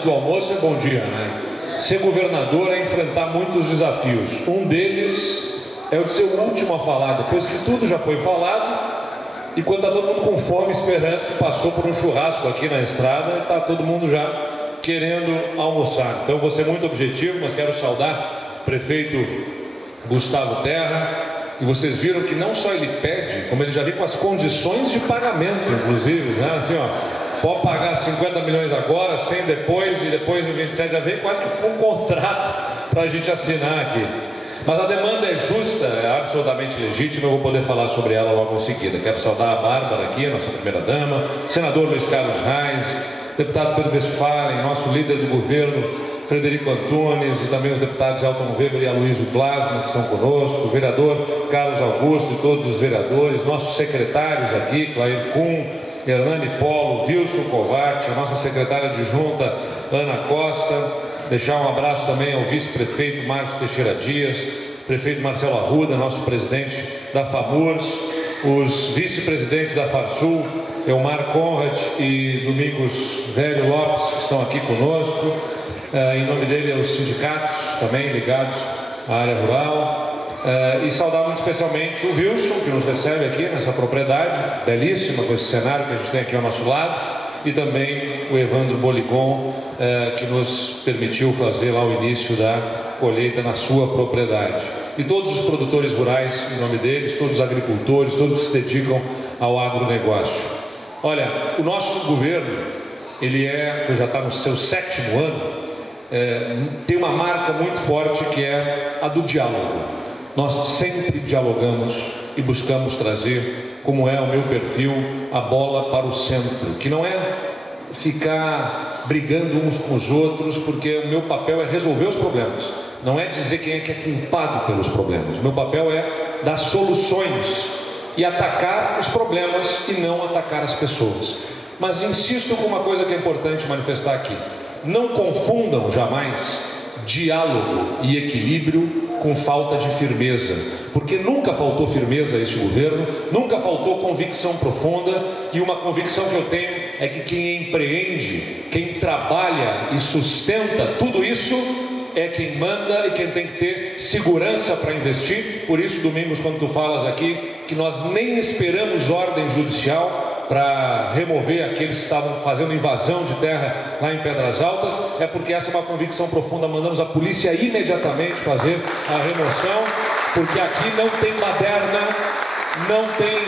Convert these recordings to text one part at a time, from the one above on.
antes do almoço é bom dia, né? Ser governador é enfrentar muitos desafios. Um deles é o de ser o último a falar, depois que tudo já foi falado, e quando está todo mundo com fome esperando, passou por um churrasco aqui na estrada e está todo mundo já querendo almoçar. Então vou ser muito objetivo, mas quero saudar o prefeito Gustavo Terra. E vocês viram que não só ele pede, como ele já vem com as condições de pagamento, inclusive, né? Assim, ó. Pode pagar 50 milhões agora, 100 depois, e depois no 27 já vem quase que com um contrato para a gente assinar aqui. Mas a demanda é justa, é absolutamente legítima, eu vou poder falar sobre ela logo em seguida. Quero saudar a Bárbara aqui, nossa primeira-dama, senador Luiz Carlos Reis, deputado Pedro Westphalen, nosso líder de governo, Frederico Antunes, e também os deputados Elton Weber e Aloysio Glasman, que estão conosco, o vereador Carlos Augusto e todos os vereadores, nossos secretários aqui, Clair Kuhn, Hernani Polo, Wilson Kovac, a nossa secretária adjunta Ana Costa, deixar um abraço também ao vice-prefeito Márcio Teixeira Dias, prefeito Marcelo Arruda, nosso presidente da FAMURS, os vice-presidentes da FARSUL, Elmar Conrad e Domingos Velho Lopes, que estão aqui conosco, em nome dele aos sindicatos também ligados à área rural. E saudar muito especialmente o Wilson, que nos recebe aqui nessa propriedade belíssima, com esse cenário que a gente tem aqui ao nosso lado, e também o Evandro Boligon, que nos permitiu fazer lá o início da colheita na sua propriedade. E todos os produtores rurais, em nome deles, todos os agricultores, todos que se dedicam ao agronegócio. Olha, o nosso governo, ele que já está no seu 7º ano, tem uma marca muito forte que é a do diálogo. Nós sempre dialogamos e buscamos trazer, como é o meu perfil, a bola para o centro, que não é ficar brigando uns com os outros, porque o meu papel é resolver os problemas, não é dizer quem é que é culpado pelos problemas. O meu papel é dar soluções e atacar os problemas e não atacar as pessoas. Mas insisto com uma coisa que é importante manifestar aqui: não confundam jamais diálogo e equilíbrio com falta de firmeza, porque nunca faltou firmeza a este governo, nunca faltou convicção profunda, e uma convicção que eu tenho é que quem empreende, quem trabalha e sustenta tudo isso é quem manda e quem tem que ter segurança para investir. Por isso, Domingos, quando tu falas aqui que nós nem esperamos ordem judicial para remover aqueles que estavam fazendo invasão de terra lá em Pedras Altas, é porque essa é uma convicção profunda. Mandamos a polícia imediatamente fazer a remoção, porque aqui não tem baderna, não tem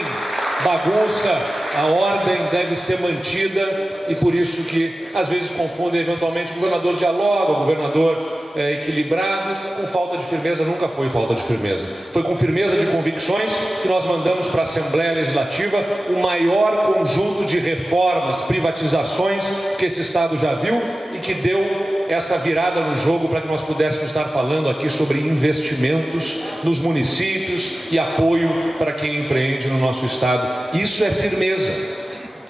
bagunça, a ordem deve ser mantida, e por isso que às vezes confundem eventualmente o governador dialoga, o governador equilibrado, com falta de firmeza. Nunca foi falta de firmeza, foi com firmeza de convicções que nós mandamos para a Assembleia Legislativa o maior conjunto de reformas, privatizações que esse Estado já viu, e que deu essa virada no jogo para que nós pudéssemos estar falando aqui sobre investimentos nos municípios e apoio para quem empreende no nosso Estado. Isso é firmeza,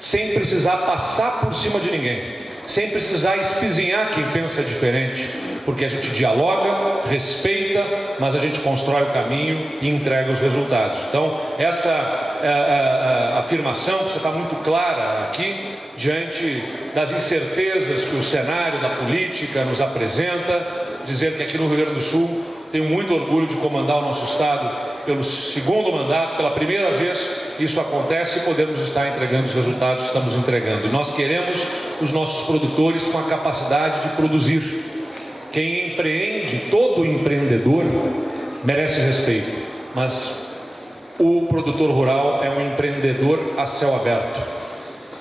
sem precisar passar por cima de ninguém, sem precisar espizinhar quem pensa diferente, porque a gente dialoga, respeita, mas a gente constrói o caminho e entrega os resultados. Então, essa afirmação precisa estar muito clara aqui, diante das incertezas que o cenário da política nos apresenta. Dizer que aqui no Rio Grande do Sul tenho muito orgulho de comandar o nosso Estado pelo 2º mandato, pela primeira vez isso acontece, e podemos estar entregando os resultados que estamos entregando. E nós queremos os nossos produtores com a capacidade de produzir. Quem empreende, todo empreendedor merece respeito, mas o produtor rural é um empreendedor a céu aberto.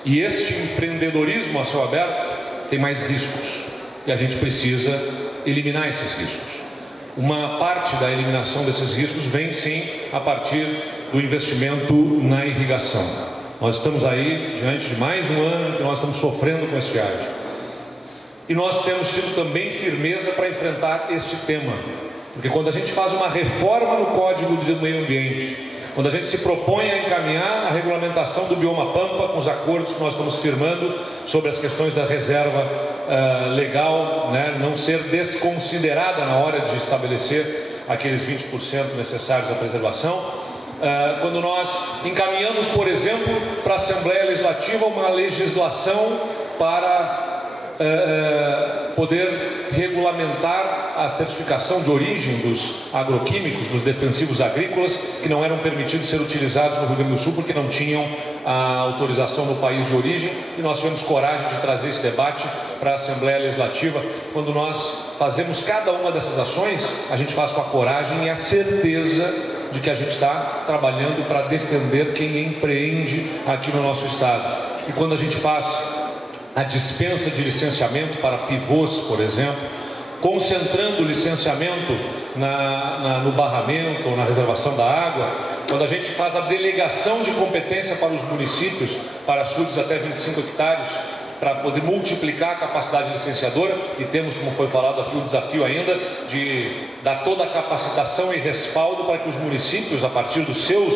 E este empreendedorismo a céu aberto tem mais riscos, e a gente precisa eliminar esses riscos. Uma parte da eliminação desses riscos vem sim a partir do investimento na irrigação. Nós estamos aí diante de mais de um ano que nós estamos sofrendo com estiagem. E nós temos tido também firmeza para enfrentar este tema, porque quando a gente faz uma reforma no Código de Meio Ambiente, quando a gente se propõe a encaminhar a regulamentação do bioma Pampa, com os acordos que nós estamos firmando sobre as questões da reserva legal, né, não ser desconsiderada na hora de estabelecer aqueles 20% necessários à preservação, quando nós encaminhamos, por exemplo, para a Assembleia Legislativa uma legislação para poder regulamentar a certificação de origem dos agroquímicos, dos defensivos agrícolas, que não eram permitidos ser utilizados no Rio Grande do Sul porque não tinham a autorização no país de origem, e nós tivemos coragem de trazer esse debate para a Assembleia Legislativa. Quando nós fazemos cada uma dessas ações, a gente faz com a coragem e a certeza de que a gente está trabalhando para defender quem empreende aqui no nosso estado. E quando a gente faz a dispensa de licenciamento para pivôs, por exemplo, concentrando o licenciamento no barramento ou na reservação da água, quando a gente faz a delegação de competência para os municípios, para açudes até 25 hectares, para poder multiplicar a capacidade licenciadora, e temos, como foi falado aqui, o desafio ainda de dar toda a capacitação e respaldo para que os municípios, a partir dos seus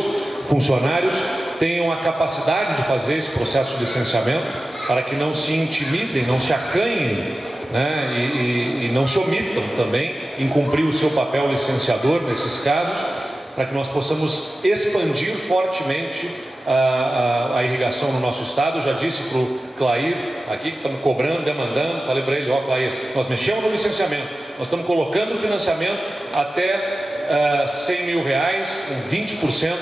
funcionários, tenham a capacidade de fazer esse processo de licenciamento, para que não se intimidem, não se acanhem, né, e não se omitam também em cumprir o seu papel licenciador nesses casos, para que nós possamos expandir fortemente a irrigação no nosso estado. Eu já disse para o Clair aqui, que estamos cobrando, demandando, falei para ele: ó, Clair, nós mexemos no licenciamento, nós estamos colocando financiamento até R$100 mil, com 20%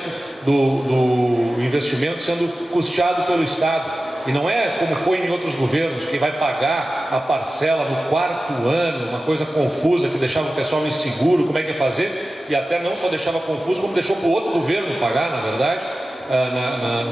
do investimento sendo custeado pelo estado. E não é como foi em outros governos, que vai pagar a parcela no 4º ano, uma coisa confusa que deixava o pessoal inseguro, como é que ia fazer, e até não só deixava confuso, como deixou para o outro governo pagar, na verdade.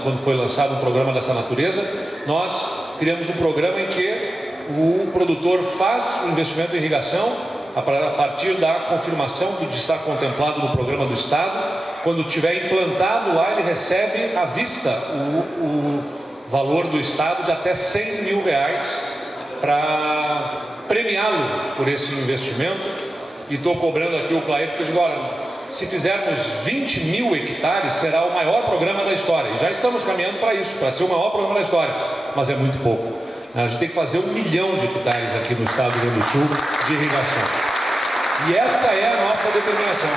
Quando foi lançado um programa dessa natureza, nós criamos um programa em que o produtor faz o investimento em irrigação a partir da confirmação que está contemplado no programa do Estado. Quando tiver implantado lá, ele recebe à vista o valor do Estado de até R$100 mil para premiá-lo por esse investimento. E estou cobrando aqui o Clair, porque eu digo: olha, se fizermos 20 mil hectares, será o maior programa da história. E já estamos caminhando para isso, para ser o maior programa da história, mas é muito pouco. A gente tem que fazer 1 milhão de hectares aqui no estado do Rio Grande do Sul de irrigação. E essa é a nossa determinação.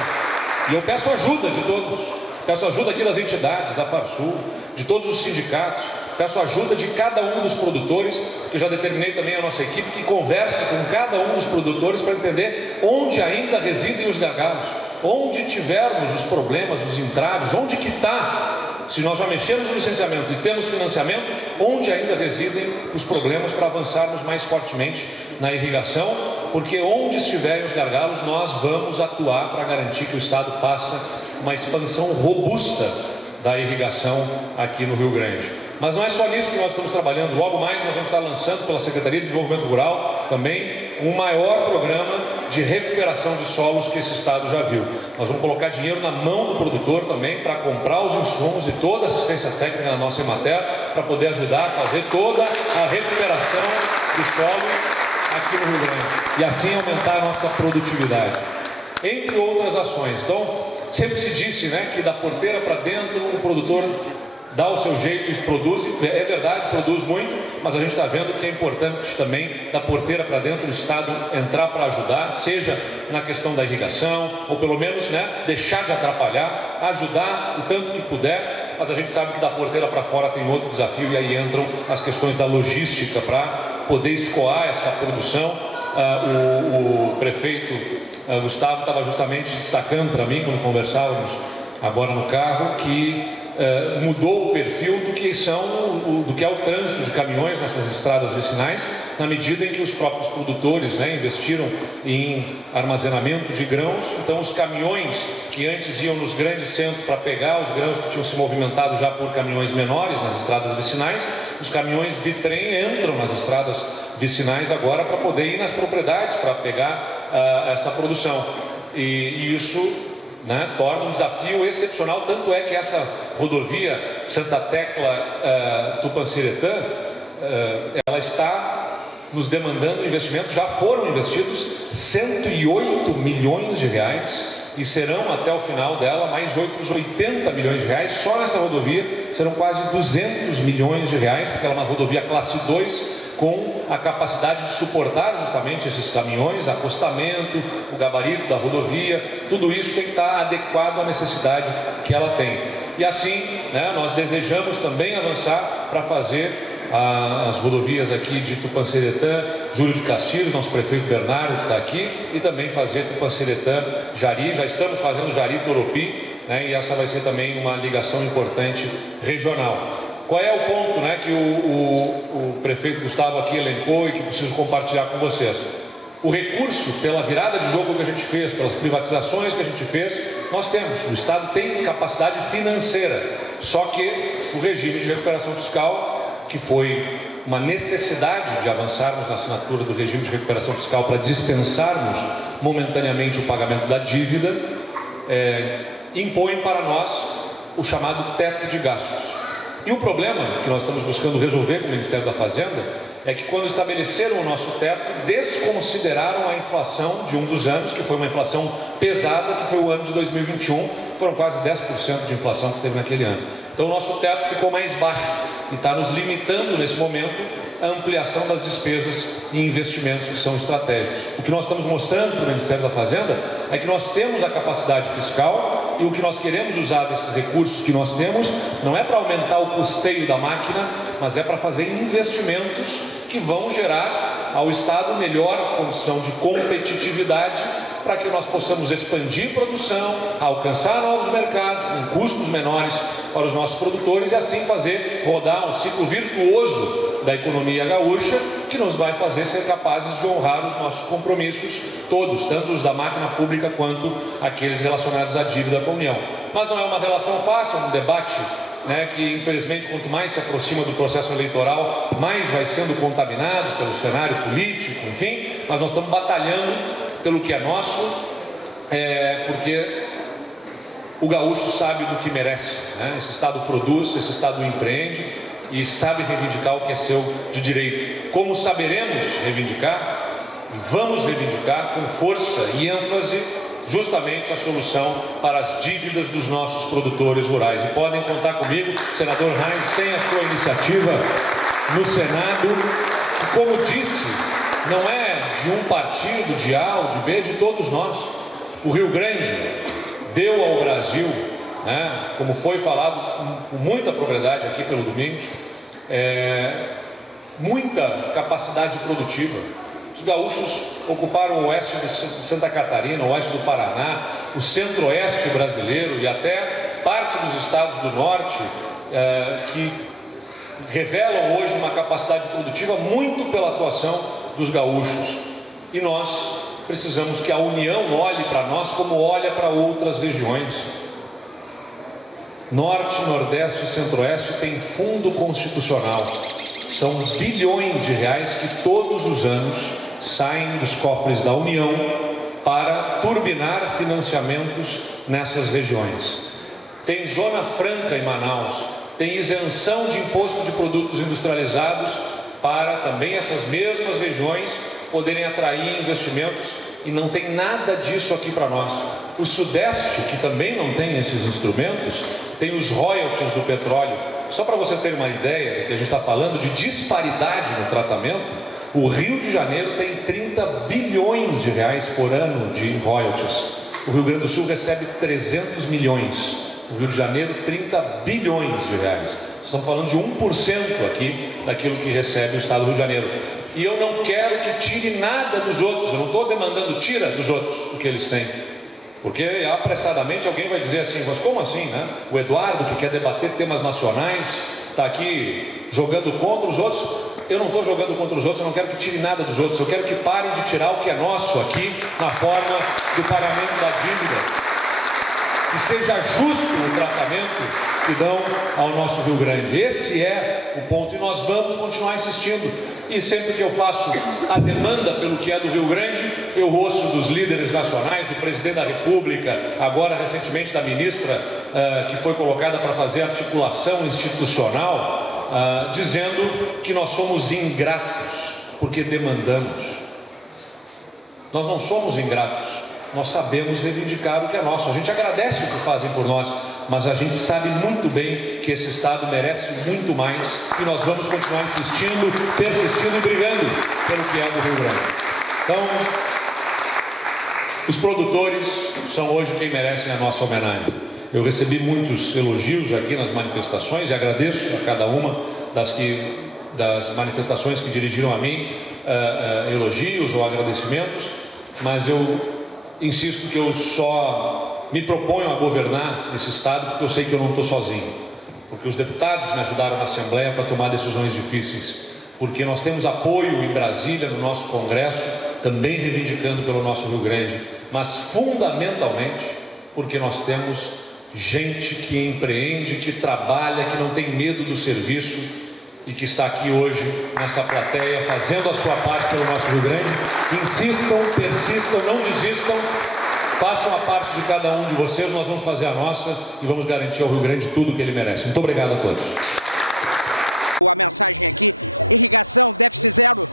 E eu peço ajuda de todos, peço ajuda aqui das entidades, da Farsul, de todos os sindicatos, peço ajuda de cada um dos produtores, que eu já determinei também a nossa equipe, que converse com cada um dos produtores para entender onde ainda residem os gargalos, onde tivermos os problemas, os entraves, onde que está, se nós já mexemos no licenciamento e temos financiamento, onde ainda residem os problemas para avançarmos mais fortemente na irrigação, porque onde estiverem os gargalos, nós vamos atuar para garantir que o Estado faça uma expansão robusta da irrigação aqui no Rio Grande. Mas não é só nisso que nós estamos trabalhando. Logo mais nós vamos estar lançando pela Secretaria de Desenvolvimento Rural também um maior programa de recuperação de solos que esse estado já viu. Nós vamos colocar dinheiro na mão do produtor também para comprar os insumos e toda a assistência técnica da nossa Emater para poder ajudar a fazer toda a recuperação dos solos aqui no Rio Grande e assim aumentar a nossa produtividade, entre outras ações. Então, sempre se disse, né, que da porteira para dentro o produtor dá o seu jeito e produz. É verdade, produz muito, mas a gente está vendo que é importante também, da porteira para dentro, o Estado entrar para ajudar, seja na questão da irrigação, ou pelo menos, né, deixar de atrapalhar, ajudar o tanto que puder. Mas a gente sabe que da porteira para fora tem outro desafio, e aí entram as questões da logística para poder escoar essa produção. O prefeito Gustavo estava justamente destacando para mim, quando conversávamos agora no carro, que mudou o perfil do que é o trânsito de caminhões nessas estradas vicinais, na medida em que os próprios produtores, né, investiram em armazenamento de grãos. Então os caminhões que antes iam nos grandes centros para pegar os grãos que tinham se movimentado já por caminhões menores nas estradas vicinais, os caminhões bitrem entram nas estradas vicinais agora para poder ir nas propriedades para pegar essa produção. E isso, né, torna um desafio excepcional. Tanto é que essa rodovia Santa Tecla Tupanciretã, ela está nos demandando investimentos. Já foram investidos 108 milhões de reais e serão até o final dela mais outros 80 milhões de reais. Só nessa rodovia serão quase 200 milhões de reais, porque ela é uma rodovia classe 2, com a capacidade de suportar justamente esses caminhões, acostamento, o gabarito da rodovia. Tudo isso tem que estar adequado à necessidade que ela tem. E assim, né, nós desejamos também avançar para fazer as rodovias aqui de Tupanciretã, Júlio de Castilhos, nosso prefeito Bernardo, que está aqui, e também fazer Tupanciretã, Jari. Já estamos fazendo Jari Toropi, né, e essa vai ser também uma ligação importante regional. Qual é o ponto, né, que o prefeito Gustavo aqui elencou e que preciso compartilhar com vocês? O recurso pela virada de jogo que a gente fez, pelas privatizações que a gente fez, nós temos. O Estado tem capacidade financeira, só que o regime de recuperação fiscal, que foi uma necessidade de avançarmos na assinatura do regime de recuperação fiscal para dispensarmos momentaneamente o pagamento da dívida, impõe para nós o chamado teto de gastos. E o problema que nós estamos buscando resolver com o Ministério da Fazenda é que quando estabeleceram o nosso teto, desconsideraram a inflação de um dos anos, que foi uma inflação pesada, que foi o ano de 2021, foram quase 10% de inflação que teve naquele ano. Então o nosso teto ficou mais baixo e está nos limitando nesse momento a ampliação das despesas e investimentos que são estratégicos. O que nós estamos mostrando para o Ministério da Fazenda é que nós temos a capacidade fiscal e o que nós queremos usar desses recursos que nós temos não é para aumentar o custeio da máquina, mas é para fazer investimentos que vão gerar ao Estado melhor condição de competitividade para que nós possamos expandir produção, alcançar novos mercados com custos menores para os nossos produtores e assim fazer rodar um ciclo virtuoso da economia gaúcha que nos vai fazer ser capazes de honrar os nossos compromissos todos, tanto os da máquina pública quanto aqueles relacionados à dívida com a União. Mas não é uma relação fácil, é um debate, né, que infelizmente quanto mais se aproxima do processo eleitoral, mais vai sendo contaminado pelo cenário político, enfim, mas nós estamos batalhando pelo que é nosso, porque o gaúcho sabe do que merece, né? Esse Estado produz, esse Estado empreende e sabe reivindicar o que é seu de direito. Como saberemos reivindicar, vamos reivindicar com força e ênfase justamente a solução para as dívidas dos nossos produtores rurais. E podem contar comigo, senador Reis tem a sua iniciativa no Senado, e como disse, não é de um partido, de A ou de B, de todos nós. O Rio Grande deu ao Brasil, né, como foi falado com muita propriedade aqui pelo Domingos, muita capacidade produtiva. Os gaúchos ocuparam o oeste de Santa Catarina, o oeste do Paraná, o centro-oeste brasileiro e até parte dos estados do norte, que revelam hoje uma capacidade produtiva muito pela atuação dos gaúchos. E nós precisamos que a União olhe para nós como olha para outras regiões. Norte, Nordeste e Centro-Oeste tem fundo constitucional. São bilhões de reais que todos os anos saem dos cofres da União para turbinar financiamentos nessas regiões. Tem Zona Franca em Manaus, tem isenção de imposto de produtos industrializados para também essas mesmas regiões poderem atrair investimentos, e não tem nada disso aqui para nós. O Sudeste, que também não tem esses instrumentos, tem os royalties do petróleo. Só para vocês terem uma ideia, que a gente está falando de disparidade no tratamento, o Rio de Janeiro tem 30 bilhões de reais por ano de royalties. O Rio Grande do Sul recebe 300 milhões. O Rio de Janeiro, 30 bilhões de reais. Estamos falando de 1% aqui daquilo que recebe o Estado do Rio de Janeiro. E eu não quero que tire nada dos outros. Eu não estou demandando tira dos outros o que eles têm. Porque apressadamente alguém vai dizer assim, mas como assim, né? O Eduardo, que quer debater temas nacionais, está aqui jogando contra os outros. Eu não estou jogando contra os outros, eu não quero que tire nada dos outros. Eu quero que parem de tirar o que é nosso aqui na forma do pagamento da dívida. Que seja justo o tratamento que dão ao nosso Rio Grande. Esse é o ponto e nós vamos continuar insistindo. E sempre que eu faço a demanda pelo que é do Rio Grande, eu ouço dos líderes nacionais, do presidente da República, agora recentemente da ministra que foi colocada para fazer articulação institucional, dizendo que nós somos ingratos porque demandamos. Nós não somos ingratos. Nós sabemos reivindicar o que é nosso. A gente agradece o que fazem por nós, mas a gente sabe muito bem que esse Estado merece muito mais e nós vamos continuar insistindo, persistindo e brigando pelo que é do Rio Grande. Então, os produtores são hoje quem merecem a nossa homenagem. Eu recebi muitos elogios aqui nas manifestações e agradeço a cada uma das que das manifestações que dirigiram a mim, elogios ou agradecimentos, mas eu insisto que eu só me proponho a governar esse Estado porque eu sei que eu não estou sozinho, porque os deputados me ajudaram na Assembleia para tomar decisões difíceis, porque nós temos apoio em Brasília, no nosso Congresso, também reivindicando pelo nosso Rio Grande, mas fundamentalmente porque nós temos gente que empreende, que trabalha, que não tem medo do serviço e que está aqui hoje nessa plateia fazendo a sua parte pelo nosso Rio Grande. Insistam, persistam, não desistam, façam a parte de cada um de vocês, nós vamos fazer a nossa e vamos garantir ao Rio Grande tudo o que ele merece. Muito obrigado a todos. A mensagem aqui, irrigação, déficit zero.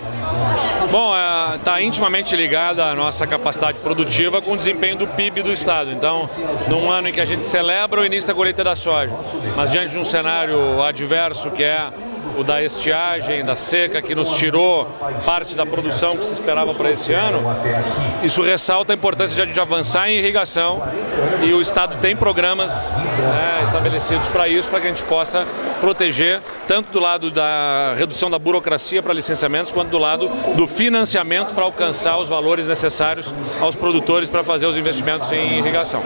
Bom, está intimamente ligada à nossa capacidade produtiva com o desempenho do PIB do Estado. Então, num ano em que a gente celebra o início da colheita da soja, mas diante de um cenário adverso que é o da estiagem, da seca, que nos tirou parte da produção que se esperava para esse ano, isso ressalta a importância de a gente avançar em irrigação, e o Estado tem programas estabelecidos para isso, para que a gente possa proteger, tanto do lado da redução da burocracia para licenciamentos, quanto do lado do financiamento para alcançar os valores necessários aos produtores para fazer os investimentos em irrigação.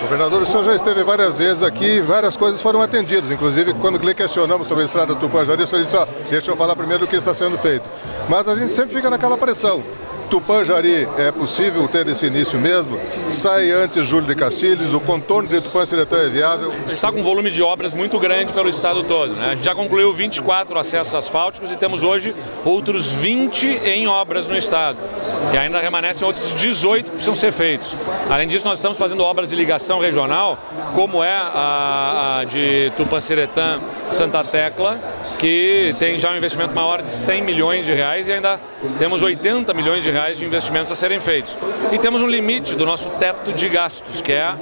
Governador, o senhor já esteve várias vezes aqui, várias coisas foram atendidas, inclusive quando lhe questionamos sobre a estrada Tupã-Jari, o senhor disse, deixa eu falar primeiro do que está sendo feito. Mas a gente sempre fica naquela pressão. Tupã-Jari é possível ter esse início mesmo? Sai antes Júlio de Castilhos, o contorno de Tupã-Seretã é viável? A gente está com um volume de obras muito grande pelo estado todo, né? A gente já concluiu 24 acessos asfálticos e temos hoje outros 20 em obras no estado. E ainda remanescem outros 18 que precisam ser feitos. Além disso, nós estamos fazendo obras de ligação regional, como é a de Tupã-Seretã Santa Tecla, que tem já um investimento maior de 100 milhões de reais e ainda temos 80 milhões de reais de investimentos a serem feitos. E temos um limite do nosso teto de gastos, que é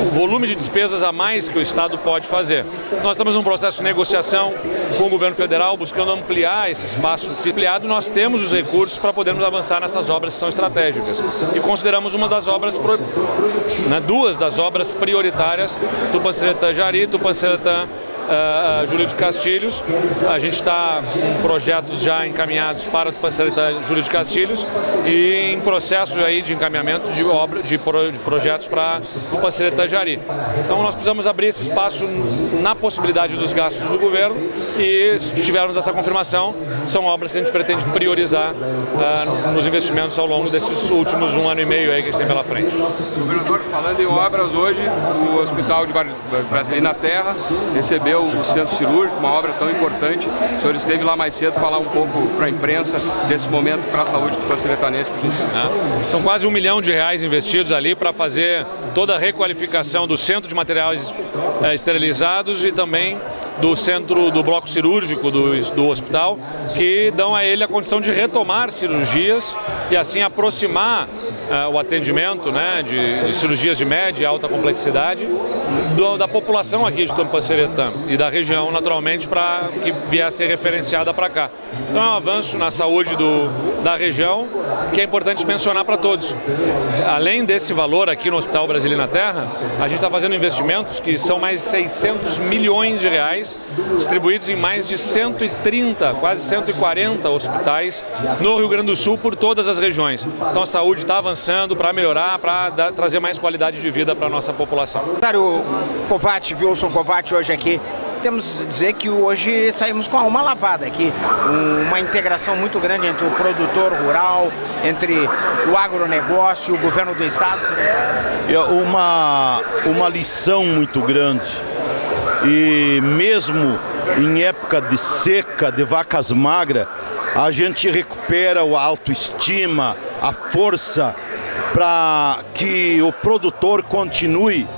o volume de despesas a mais que o Estado pode fazer. Nós estamos num processo de negociação com o governo federal, buscando ampliar esse espaço ampliado. Nós temos os recursos para podermos avançar nessas obras que são estratégicas. E consideramos uma das obras, duas das obras prioritárias, Tupã-Seretã-Jari, Tupã-Seretã Júlio de Castilhos. A gente está com projetos já encaminhados para Tupã-Seretã Júlio de Castilhos e em processo aí de encaminhamento de projetos para Tupã-Seretã-Jari. Então nós precisamos abrir esse espaço na possibilidade dos gastos do governo e, se tivermos essa confirmação, são obras que a gente pretende priorizar nos investimentos ao longo desses últimos 1 ano e meio aí que a gente tem pela frente. Governador, falando em obras, hoje o Hospital de Brasilina Terra recebeu o centro cirúrgico, uma obra tão importante. O senhor esteve lá mais cedo, falar um pouco para a imprensa desse momento para a saúde tupã-seretanense, por gentileza. São quase R$1 milhão investidos ali para fazer toda a requalificação do centro de materiais esterilizados e também do centro do bloco cirúrgico do hospital, que dão a ele a condição de retomar cirurgias e assim aproximar o atendimento de cirurgias de média e alta complexidade da população aqui de Tupã-Seretã e da região, naturalmente, para que viesse a ser referenciada para cá. Então é um avanço na saúde da região que é importante mencionar para todos. Além desse valor aqui no Hospital Brasilina Terra, a gente está fazendo investimentos que são mais de 600 milhões de reais distribuídos em mais de 130, quase 140 hospitais no Rio Grande do Sul por todas as regiões. Então a saúde está avançando para melhorar, para trazer mais qualidade de vida para a nossa população. O Kovács, Wilson Kovács, hoje aqui, temos dizer que hoje saímos com uma lavada aqui, uma integração muito grande entre o produtor rural, entre o agronegócio, o governo do estado. É uma lição muito grande. E mesmo em época de seca, de vacas magras, a gente recupera a autoestima, a força para que o produtor continue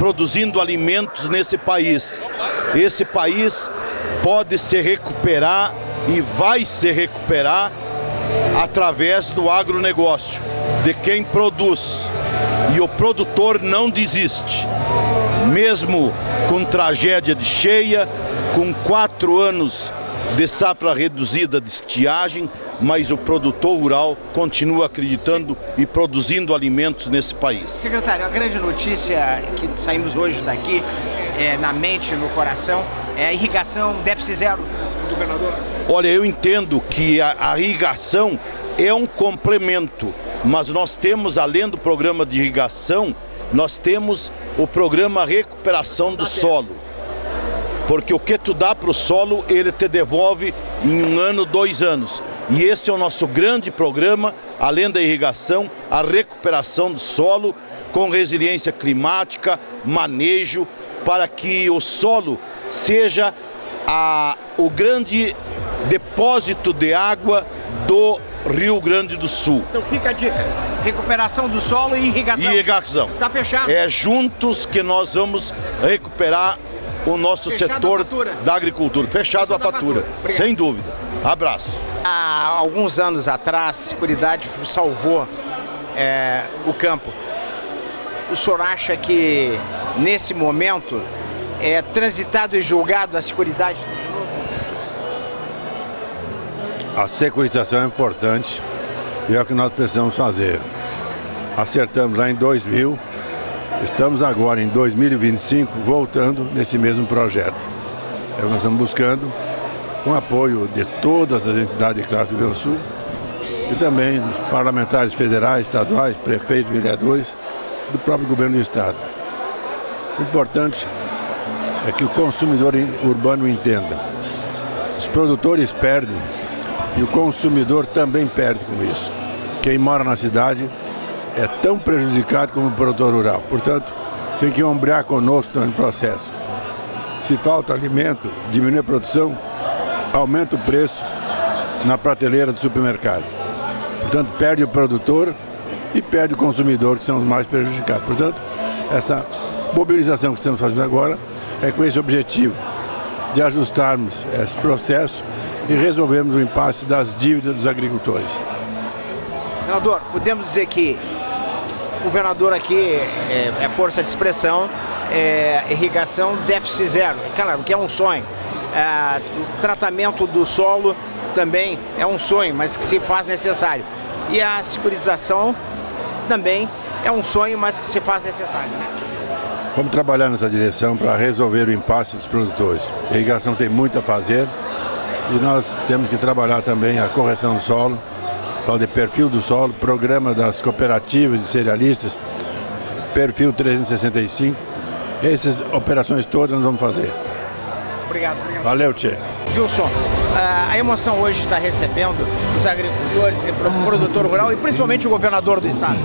produzindo alimentos nesse país. Esse país pode se recuperar e vai se recuperar através do agronegócio, de quem produz. E o produtor não desiste. Mesmo com tragédia de cheia, com 4 anos de safra reduzida de estiagem, mas o produtor rural continua acreditando e produzindo alimentos nesse país. Secretário, a grande notícia que saímos hoje daqui, na mente, no coração, é a irrigação déficit zero. governador? Olha, eu entendo que a irrigação é um complemento, mas nós temos, além do programa de irrigação, nós temos o programa Recuperação do Solo. Porque o que tu dá para o solo, ele te devolve em 1 ano, 2 anos. E esse é o nosso grande programa, além da irrigação, a recuperação do solo, com resiliência climática, manejo, para que o solo seja o grande depósito de água do Rio Grande do Sul. Então fica a dica, recuperação do solo e irrigação. Irrigação. Tá fechado. É juntos que nós vamos recuperar o nosso setor da agricultura. Fechado a fatura, sem dúvida. Abraço. Há alguns anos atrás, Seguridade salvou o campo. O senhor acha que, nesse momento, é transitado e julgado a Seguridade? A securitização é importante e é o que nós precisamos fazer. Acertamos lá em 2000, estamos agora em 2025 voltando nesse mesmo projeto. Nós estamos buscando com apoio de todas as entidades de classe do Rio Grande do Sul e também dos parlamentares federais, estaduais, prefeitos, vereadores, do próprio governo do estado. O importante é que o consumidor urbano entenda. Os produtores perdem e o consumidor também perde com isso. Quem mora na cidade é tão prejudicado como o produtor rural. Portanto, tem que ombrear conosco no processo. Se falta alimento, diminui a produção, aumenta o preço na prateleira do supermercado. Portanto, perde o produtor e perde o consumidor, que são os mais prejudicados. Portanto, essa mobilização que estamos fazendo agora é com esse objetivo de ajustarmos esse processo e resolvermos o impasse das dívidas dos agricultores. Senador, podemos dizer que o governador aqui é força de expressão, irrigação déficit zero, claro, que é um sonho. O tratamento do solo também é um sonho, mas que se faz necessário. E a securitização também é um sonho, mas que se faz necessário. Vamos trabalhar nessa direção para resolver o impasse dos produtores. A irrigação tem muito a fazer e nós temos que trabalhar também a correção do solo, tal de perfil do solo, programa das cooperativas de cerealistas, perfil 365. Essas operações todas nós vamos fazer. Obrigado. Valeu, Tchê. Wilson, a emoção hoje está recebendo os agricultores, o produtor rural e principalmente o governador do estado.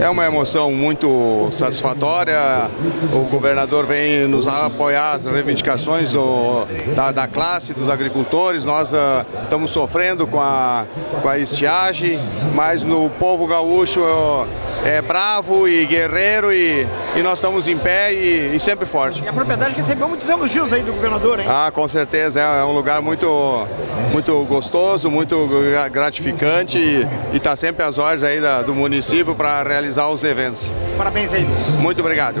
É uma emoção muito satisfatória. O governador vem nos apoiar as reivindicações da classe dos agricultores. Nós estamos sofrendo com a estiagem, mas no povo gaúcho é bravo e guerreiro e nós estamos em pé e sempre forte. E a propriedade recebeu muitos elogios aí do governador, hein? Ah, com certeza, é um lugar muito gostoso, muito gratificante e está sempre às ordens aí do município para realizar os eventos. Parabéns aí. Muito obrigado.